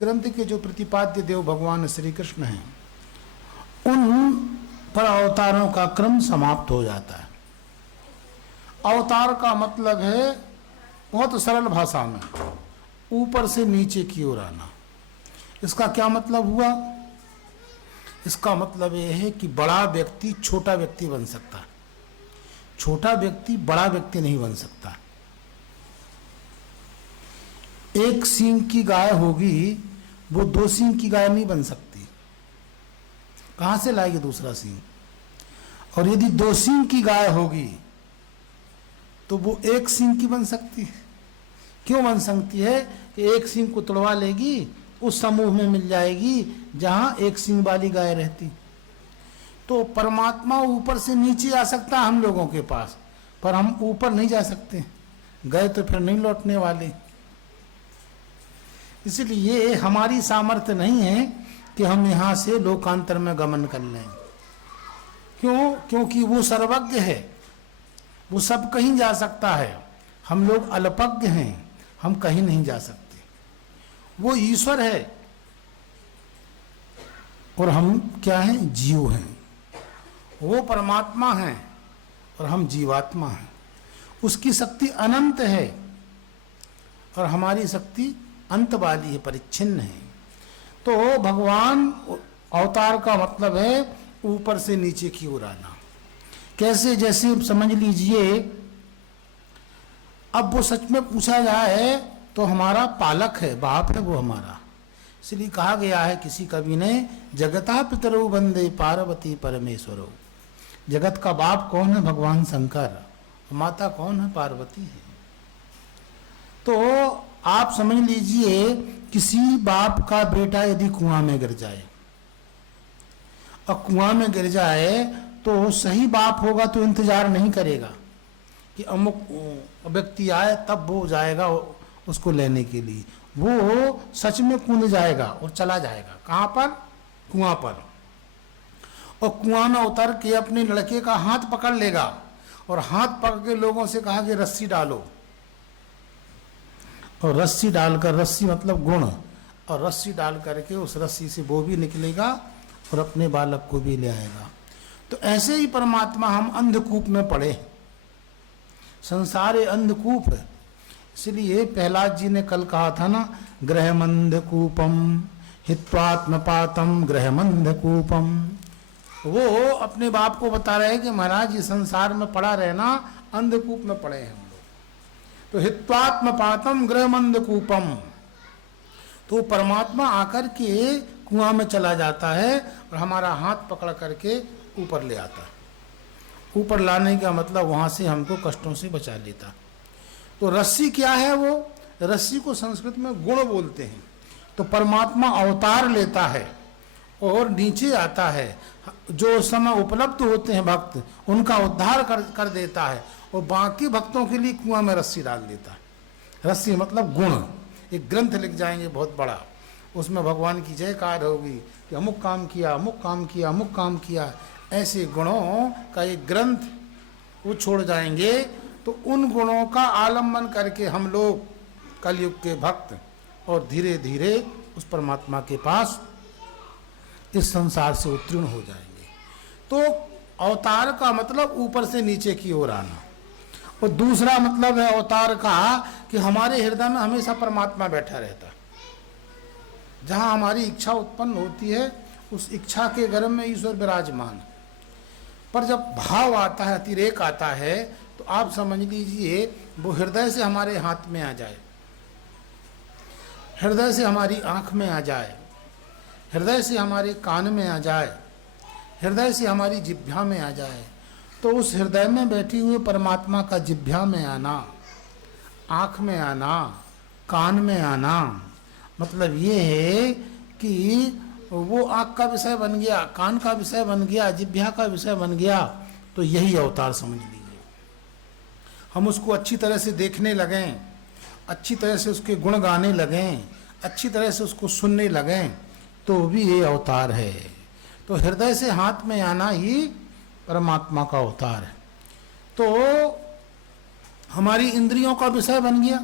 ग्रंथ के जो प्रतिपाद्य देव भगवान श्री कृष्ण हैं, उन पर अवतारों का क्रम समाप्त हो जाता है। अवतार का मतलब है बहुत सरल भाषा में ऊपर से नीचे की ओर आना। इसका क्या मतलब हुआ? इसका मतलब यह है कि बड़ा व्यक्ति छोटा व्यक्ति बन सकता है, छोटा व्यक्ति बड़ा व्यक्ति नहीं बन सकता। एक सींग की गाय होगी, वो दो सींग की गाय नहीं बन सकती। कहां से लाएगी दूसरा सींग? और यदि दो सींग की गाय होगी तो वो एक सींग की बन सकती है। क्यों बन सकती है? कि एक सींग को तोड़वा लेगी, उस समूह में मिल जाएगी जहां एक सींग वाली गाय रहती। तो परमात्मा ऊपर से नीचे आ सकता है हम लोगों के पास, पर हम ऊपर नहीं जा सकते, गए तो फिर नहीं लौटने वाले। इसलिए हमारी सामर्थ्य नहीं है कि हम यहां से लोकांतर में गमन कर लें। क्यों? क्योंकि वो सर्वज्ञ है, वो सब कहीं जा सकता है। हम लोग अल्पज्ञ हैं, हम कहीं नहीं जा सकते। वो ईश्वर है और हम क्या हैं? जीव हैं। वो परमात्मा है और हम जीवात्मा हैं। उसकी शक्ति अनंत है और हमारी शक्ति अंत वाली है, परिच्छिन्न है। तो भगवान अवतार का मतलब है ऊपर से नीचे की ओर आना। कैसे? जैसे समझ लीजिए, अब वो सच में पूछा जाए तो हमारा पालक है, बाप है वो हमारा। इसलिए कहा गया है किसी कवि ने, जगता पितरौ वंदे पार्वती परमेश्वरो। जगत का बाप कौन है? भगवान शंकर। माता कौन है? पार्वती है। तो आप समझ लीजिए, किसी बाप का बेटा यदि कुआं में गिर जाए, और कुआं में गिर जाए तो सही बाप होगा तो इंतजार नहीं करेगा कि अमुक व्यक्ति आए तब वो जाएगा उसको लेने के लिए। वो सच में कूद जाएगा और चला जाएगा। कहाँ पर? कुआं पर। और कुआं में उतर के अपने लड़के का हाथ पकड़ लेगा और हाथ पकड़ के लोगों से कहा कि रस्सी डालो, और रस्सी डालकर, रस्सी मतलब गुण, और रस्सी डाल करके उस रस्सी से वो भी निकलेगा और अपने बालक को भी ले आएगा। तो ऐसे ही परमात्मा हम अंधकूप में पड़े, संसार अंधकूप है। इसलिए प्रहलाद जी ने कल कहा था ना, ग्रहमंधकूपम हित्वात्मपातम ग्रहमंधकूपम। वो अपने बाप को बता रहे हैं कि महाराज ये संसार में पड़ा रहना, अंधकूप में पड़े हैं हम लोग। तो हित्वात्मपातम ग्रहमंधकूपम, तो परमात्मा आकर के कुआं में चला जाता है और हमारा हाथ पकड़ करके ऊपर ले आता है। ऊपर लाने का मतलब वहां से हमको कष्टों से बचा लेता। तो रस्सी क्या है? वो रस्सी को संस्कृत में गुण बोलते हैं। तो परमात्मा अवतार लेता है और नीचे आता है। जो समय उपलब्ध होते हैं भक्त, उनका उद्धार कर देता है और बाकी भक्तों के लिए कुआं में रस्सी डाल देता है। रस्सी मतलब गुण। एक ग्रंथ लिख जाएंगे बहुत बड़ा, उसमें भगवान की जयकार होगी कि अमुक काम किया, अमुक काम किया, अमुक काम किया। ऐसे गुणों का एक ग्रंथ वो छोड़ जाएंगे। तो उन गुणों का आलम्बन करके हम लोग कलयुग के भक्त और धीरे धीरे उस परमात्मा के पास इस संसार से उत्तीर्ण हो जाएंगे। तो अवतार का मतलब ऊपर से नीचे की ओर आना। और दूसरा मतलब है अवतार का कि हमारे हृदय में हमेशा परमात्मा बैठा रहता है। जहां हमारी इच्छा उत्पन्न होती है, उस इच्छा के गर्भ में ईश्वर विराजमान। पर जब भाव आता है, अतिरेक आता है, तो आप समझ लीजिए वो हृदय से हमारे हाथ में आ जाए, हृदय से हमारी आंख में आ जाए, हृदय से हमारे कान में आ जाए, हृदय से हमारी जिह्वा में आ जाए। तो उस हृदय में बैठी हुए परमात्मा का जिह्वा में आना, आंख में आना, कान में आना, मतलब ये है कि वो आंख का विषय बन गया, कान का विषय बन गया, जिह्वा का विषय बन गया। तो यही अवतार समझ लीजिए। हम उसको अच्छी तरह से देखने लगें, अच्छी तरह से उसके गुण गाने लगें, अच्छी तरह से उसको सुनने लगें, तो भी ये अवतार है। तो हृदय से हाथ में आना ही परमात्मा का अवतार है। तो हमारी इंद्रियों का विषय बन गया।